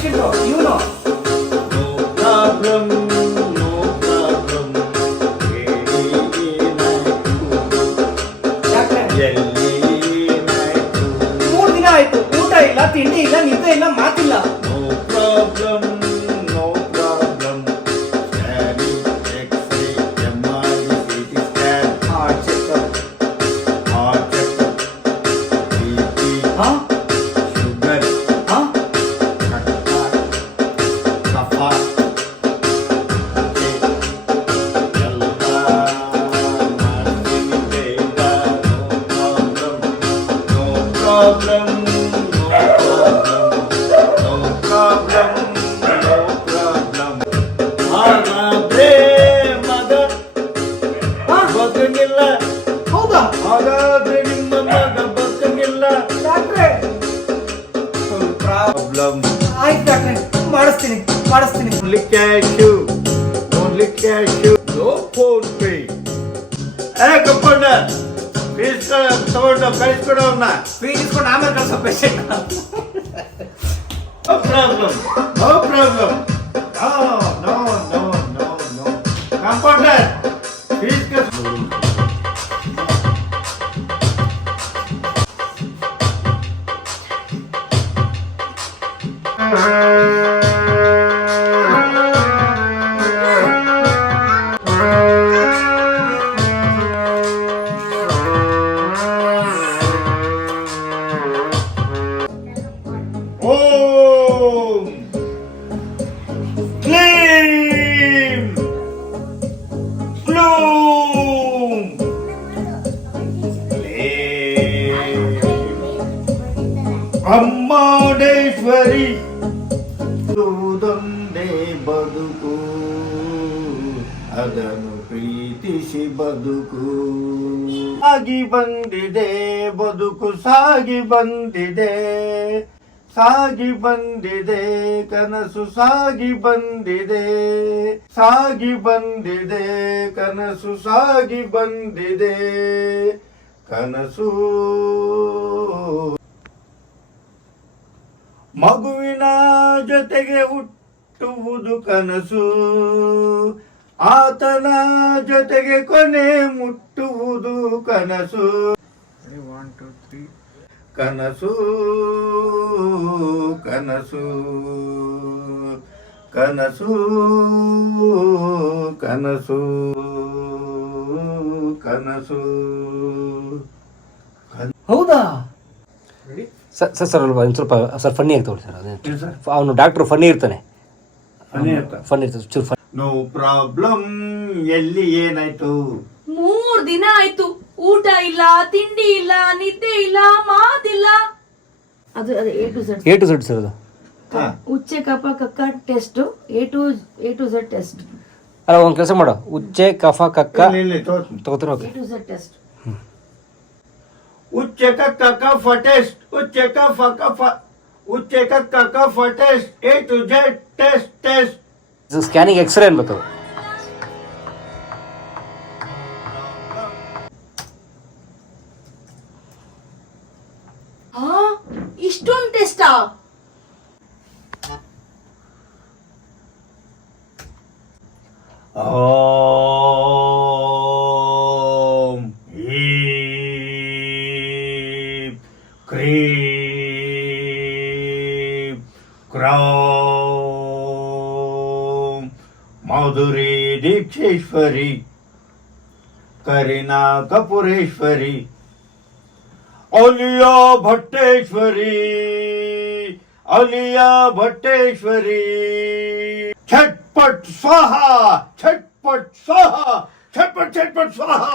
Patient ಇವನು. Problem ಮೂರ್ ದಿನ ಆಯ್ತು, ಊಟ ಇಲ್ಲ, ತಿಂಡಿ ಇಲ್ಲ, ನಿದ್ದೆ ಇಲ್ಲ, ಮಾತಿಲ್ಲ. ಹೌದಾ? ಹಾಗಾದ್ರೆ ನಿಮ್ಮ ಮಗ ಬದುಕಂಗಿಲ್ಲ. ಡಾಕ್ಟ್ರೆ ಪ್ರಾಬ್ಲಮ್. ಆಯ್ತು ಡಾಕ್ಟ್ರೆ, ಮಾಡಿಸ್ತೀನಿ. Only cash, no PhonePe. Compounder fees ತಗೊಂಡು ಕಳಿಸ್ಕೊಡು ಅವ್ರನ್ನ. ಫೀಸ್ ಇಸ್ಕೊಂಡು ಆಮೇಲೆ ಕಳ್ಸೋ patient. No problem. No compounder fees ಅಮ್ಮೋಡೇಶ್ವರಿ ದೊಂದೇ ಬದುಕು, ಅದನ್ನು ಪ್ರೀತಿಸಿ ಬದುಕು. ಸಾಗಿ ಬಂದಿದೆ ಬದುಕು, ಸಾಗಿ ಬಂದಿದೆ ಕನಸು, ಸಾಗಿ ಬಂದಿದೆ ಕನಸು, ಸಾಗಿ ಬಂದಿದೆ ಕನಸು. ಮಗುವಿನ ಜೊತೆಗೆ ಹುಟ್ಟುವುದು ಕನಸು, ಆತನ ಜೊತೆಗೆ ಕೊನೆ ಮುಟ್ಟುವುದು ಕನಸು. ಕನಸು ಕನಸು ಕನಸು ಕನಸು ಕನಸು. ಹೌದಾ? ಸರ್ ಸರ್ ಒಂದು ಸ್ವಲ್ಪ ಸರ್ ಫನ್ನಿ ಆಗಿ ತಗೊಳ್ಳಿ ಸರ್. ಅದೇ ಅವನು ಡಾಕ್ಟ್ರು ಫನ್ನಿ ಇರ್ತಾನೆ. No problem. ಎಲ್ಲಿ ಏನಾಯ್ತು? 3 ದಿನ ಆಯ್ತು, ಊಟ ಇಲ್ಲ, ತಿಂಡಿ ಇಲ್ಲ, ನಿದ್ದೆ ಇಲ್ಲ, ಮಾತಿಲ್ಲ. ಅದು A to Z ಸರ್. ಅದು ಉಚ್ಚೆ ಕಫ ಕಕ್ಕ test, A to Z test. ಅಲ್ಲ, ಒಂದು ಕೆಲಸ ಮಾಡು, ಉಚ್ಚೆ ಕಫ ಕಕ್ಕ ತಗೋತಾರೆ. Okay, A to Z test. ಉಚ್ಚೆ ಕಕ್ಕ ಕಫ ಟೆಸ್ಟ್, ಉಚ್ಚೆ ಕಫ test, A to Z test. Scanning X-ray ಅನ್ಬೇಕು. ಇಷ್ಟೊಂದು ಟೆಸ್ಟಾ? ಓಂ ಹೀಂ ಕ್ರೀಂ ಕ್ರೌಂ ಮಾಧುರಿ ದೀಕ್ಷೇಶ್ವರಿ, ಕರೀನಾ ಕಪೂರೇಶ್ವರಿ, ಅಲಿಯಾ ಭಟ್ಟೇಶ್ವರಿ. ಛಟ್ಪಟ್ ಸ್ವಾಹಾ, ಛಟ್ಪಟ್ ಸ್ವಾಹಾ.